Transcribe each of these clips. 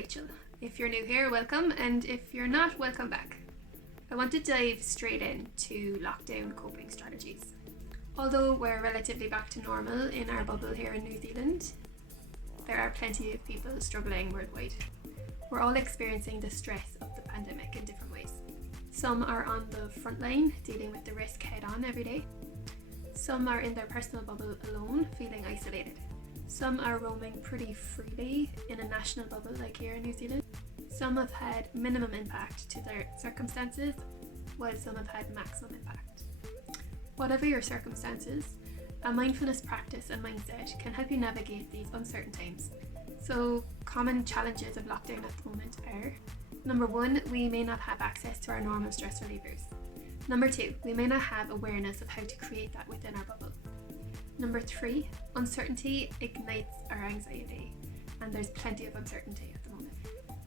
Rachel. If you're new here, welcome, and if you're not, welcome back. I want to dive straight into lockdown coping strategies. Although we're relatively back to normal in our bubble here in New Zealand, there are plenty of people struggling worldwide. We're all experiencing the stress of the pandemic in different ways. Some are on the front line, dealing with the risk head on every day. Some are in their personal bubble alone, feeling isolated. Some are roaming pretty freely in a national bubble like here in New Zealand. Some have had minimum impact to their circumstances, while some have had maximum impact. Whatever your circumstances, a mindfulness practice and mindset can help you navigate these uncertain times. So, common challenges of lockdown at the moment are: number one, we may not have access to our normal stress relievers. Number two, we may not have awareness of how to create that within our bubble. Number three, uncertainty ignites our anxiety, and there's plenty of uncertainty at the moment.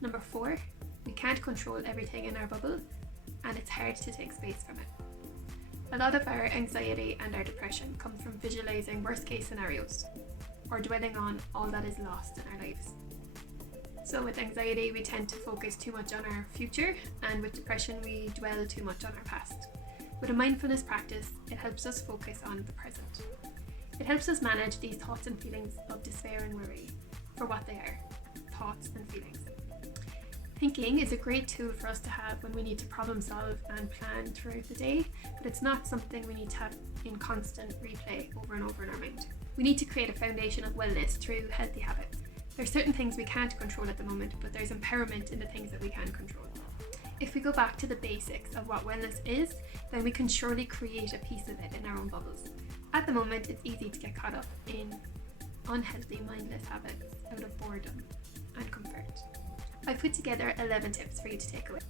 Number four, we can't control everything in our bubble, and it's hard to take space from it. A lot of our anxiety and our depression comes from visualizing worst case scenarios, or dwelling on all that is lost in our lives. So with anxiety, we tend to focus too much on our future, and with depression, we dwell too much on our past. With a mindfulness practice, it helps us focus on the present. It helps us manage these thoughts and feelings of despair and worry for what they are, thoughts and feelings. Thinking is a great tool for us to have when we need to problem solve and plan throughout the day, but it's not something we need to have in constant replay over and over in our mind. We need to create a foundation of wellness through healthy habits. There's certain things we can't control at the moment, but there's empowerment in the things that we can control. If we go back to the basics of what wellness is, then we can surely create a piece of it in our own bubbles. At the moment, it's easy to get caught up in unhealthy, mindless habits out of boredom and comfort. I've put together 11 tips for you to take away.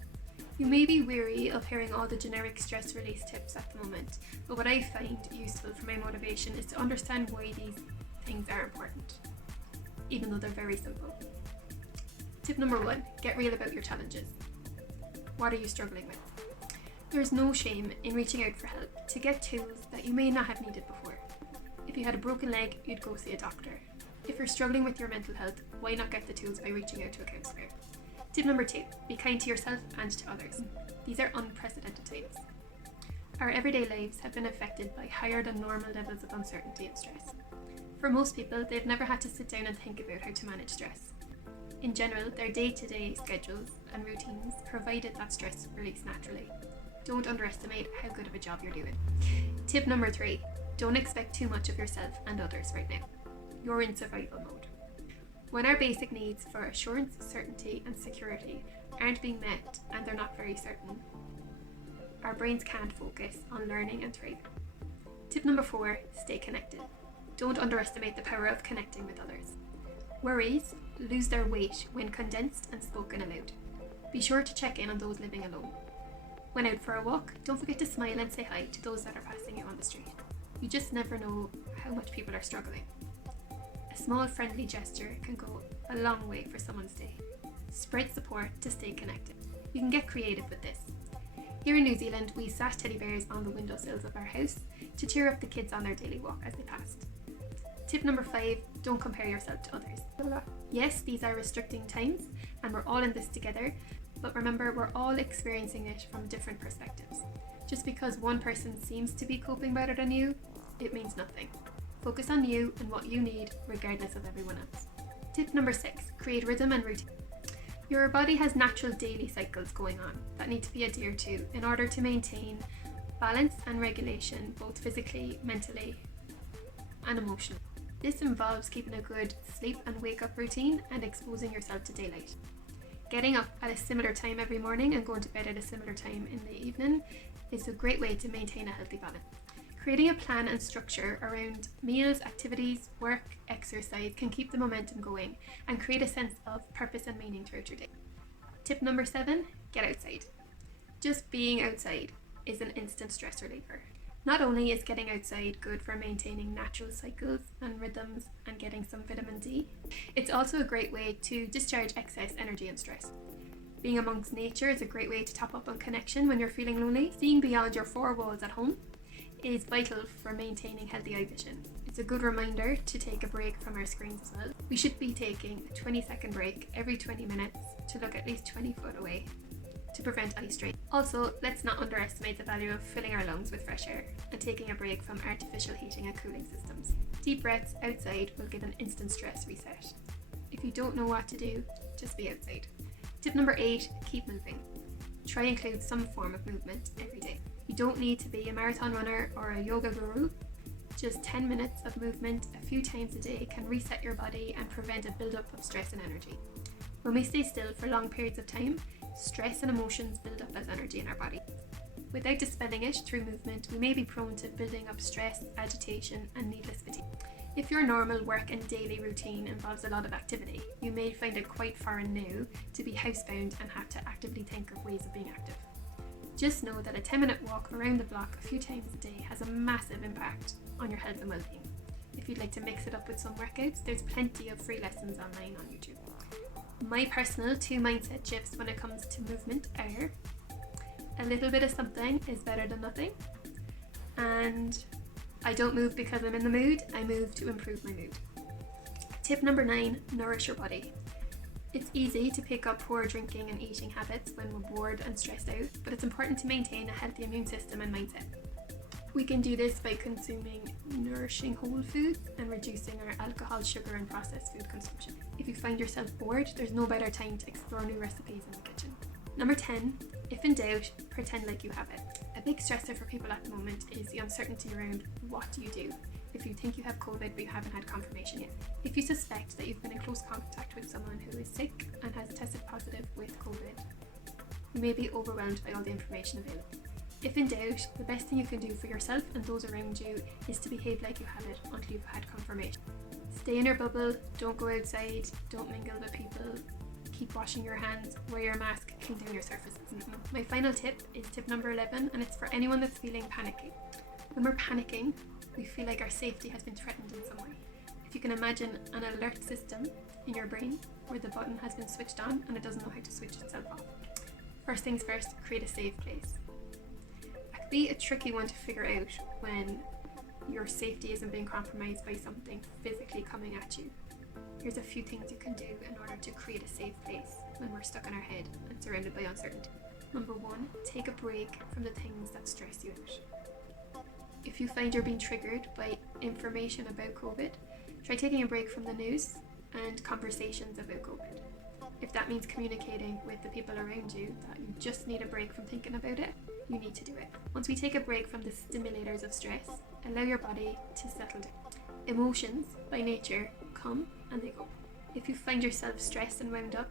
You may be weary of hearing all the generic stress release tips at the moment, but what I find useful for my motivation is to understand why these things are important, even though they're very simple. Tip number one, get real about your challenges. What are you struggling with? There's no shame in reaching out for help to get tools that you may not have needed before. If you had a broken leg, you'd go see a doctor. If you're struggling with your mental health, why not get the tools by reaching out to a counsellor? Tip number two, be kind to yourself and to others. These are unprecedented times. Our everyday lives have been affected by higher than normal levels of uncertainty and stress. For most people, they've never had to sit down and think about how to manage stress. In general, their day-to-day schedules and routines provided that stress release naturally. Don't underestimate how good of a job you're doing. Tip number three, don't expect too much of yourself and others right now. You're in survival mode. When our basic needs for assurance, certainty, and security aren't being met, and they're not very certain, our brains can't focus on learning and thriving. Tip number four, stay connected. Don't underestimate the power of connecting with others. Worries lose their weight when condensed and spoken aloud. Be sure to check in on those living alone. When out for a walk, don't forget to smile and say hi to those that are passing you on the street. You just never know how much people are struggling. A small friendly gesture can go a long way for someone's day. Spread support to stay connected. You can get creative with this. Here in New Zealand, we sat teddy bears on the windowsills of our house to cheer up the kids on their daily walk as they passed. Tip number five, don't compare yourself to others. Yes, these are restricting times and we're all in this together, but remember, we're all experiencing it from different perspectives. Just because one person seems to be coping better than you, it means nothing. Focus on you and what you need, regardless of everyone else. Tip number six, create rhythm and routine. Your body has natural daily cycles going on that need to be adhered to in order to maintain balance and regulation, both physically, mentally, and emotionally. This involves keeping a good sleep and wake up routine and exposing yourself to daylight. Getting up at a similar time every morning and going to bed at a similar time in the evening is a great way to maintain a healthy balance. Creating a plan and structure around meals, activities, work, exercise can keep the momentum going and create a sense of purpose and meaning throughout your day. Tip number seven, get outside. Just being outside is an instant stress reliever. Not only is getting outside good for maintaining natural cycles and rhythms and getting some vitamin D, it's also a great way to discharge excess energy and stress. Being amongst nature is a great way to top up on connection when you're feeling lonely. Seeing beyond your four walls at home is vital for maintaining healthy eye vision. It's a good reminder to take a break from our screens as well. We should be taking a 20-second break every 20 minutes to look at least 20 foot away to prevent eye strain. Also, let's not underestimate the value of filling our lungs with fresh air and taking a break from artificial heating and cooling systems. Deep breaths outside will give an instant stress reset. If you don't know what to do, just be outside. Tip number 8, keep moving. Try include some form of movement every day. You don't need to be a marathon runner or a yoga guru. Just 10 minutes of movement a few times a day can reset your body and prevent a buildup of stress and energy. When we stay still for long periods of time, stress and emotions build up as energy in our body. Without dispelling it through movement, we may be prone to building up stress, agitation, and needless fatigue. If your normal work and daily routine involves a lot of activity, you may find it quite foreign now to be housebound and have to actively think of ways of being active. Just know that a 10-minute walk around the block a few times a day has a massive impact on your health and well-being. If you'd like to mix it up with some workouts, there's plenty of free lessons online on YouTube. My personal 2 mindset shifts when it comes to movement are: a little bit of something is better than nothing, and I don't move because I'm in the mood, I move to improve my mood. Tip number 9, nourish your body. It's easy to pick up poor drinking and eating habits when we're bored and stressed out, but it's important to maintain a healthy immune system and mindset. We can do this by consuming nourishing whole foods and reducing our alcohol, sugar and processed food consumption. If you find yourself bored, there's no better time to explore new recipes in the kitchen. Number 10, if in doubt, pretend like you have it. A big stressor for people at the moment is the uncertainty around what do you do if you think you have COVID but you haven't had confirmation yet. If you suspect that you've been in close contact with someone who is sick and has tested positive with COVID, you may be overwhelmed by all the information available. If in doubt, the best thing you can do for yourself and those around you is to behave like you have it until you've had confirmation. Stay in your bubble, don't go outside, don't mingle with people, keep washing your hands, wear your mask, clean down your surfaces. My final tip is tip number 11, and it's for anyone that's feeling panicky. When we're panicking, we feel like our safety has been threatened in some way. If you can imagine an alert system in your brain where the button has been switched on and it doesn't know how to switch itself off. First things first, create a safe place. That could be a tricky one to figure out when your safety isn't being compromised by something physically coming at you. Here's a few things you can do in order to create a safe place when we're stuck in our head and surrounded by uncertainty. Number 1, take a break from the things that stress you out. If you find you're being triggered by information about COVID, try taking a break from the news and conversations about COVID. If that means communicating with the people around you that you just need a break from thinking about it, you need to do it. Once we take a break from the stimulators of stress, allow your body to settle down. Emotions, by nature, come and they go. If you find yourself stressed and wound up,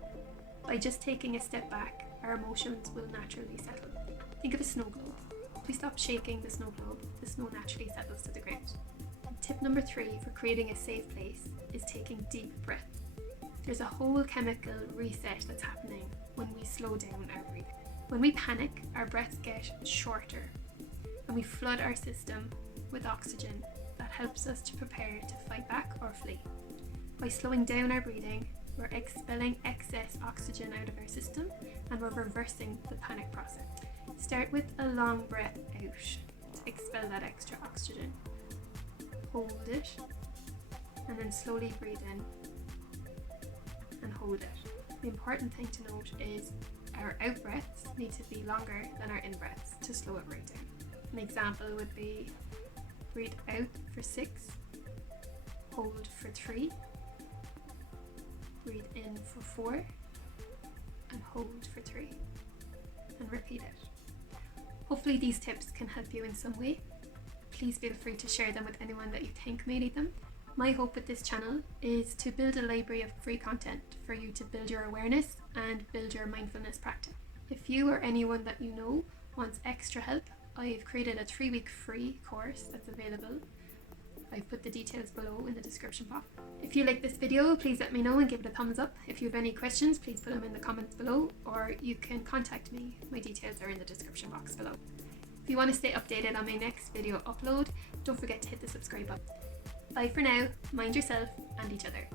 by just taking a step back, our emotions will naturally settle. Think of a snow globe. If we stop shaking the snow globe, the snow naturally settles to the ground. And tip number 3 for creating a safe place is taking deep breaths. There's a whole chemical reset that's happening when we slow down our breathing. When we panic, our breaths get shorter and we flood our system with oxygen that helps us to prepare to fight back or flee. By slowing down our breathing, we're expelling excess oxygen out of our system and we're reversing the panic process. Start with a long breath out to expel that extra oxygen. Hold it and then slowly breathe in and hold it. The important thing to note is our out breaths need to be longer than our in breaths to slow it right down. An example would be breathe out for 6, hold for 3, breathe in for 4, and hold for 3, and repeat it. Hopefully these tips can help you in some way. Please feel free to share them with anyone that you think may need them. My hope with this channel is to build a library of free content for you to build your awareness and build your mindfulness practice. If you or anyone that you know wants extra help, I've created a 3-week free course that's available. I've put the details below in the description box. If you like this video, please let me know and give it a thumbs up. If you have any questions, please put them in the comments below, or you can contact me. My details are in the description box below. If you want to stay updated on my next video upload, don't forget to hit the subscribe button. Bye for now, mind yourself and each other.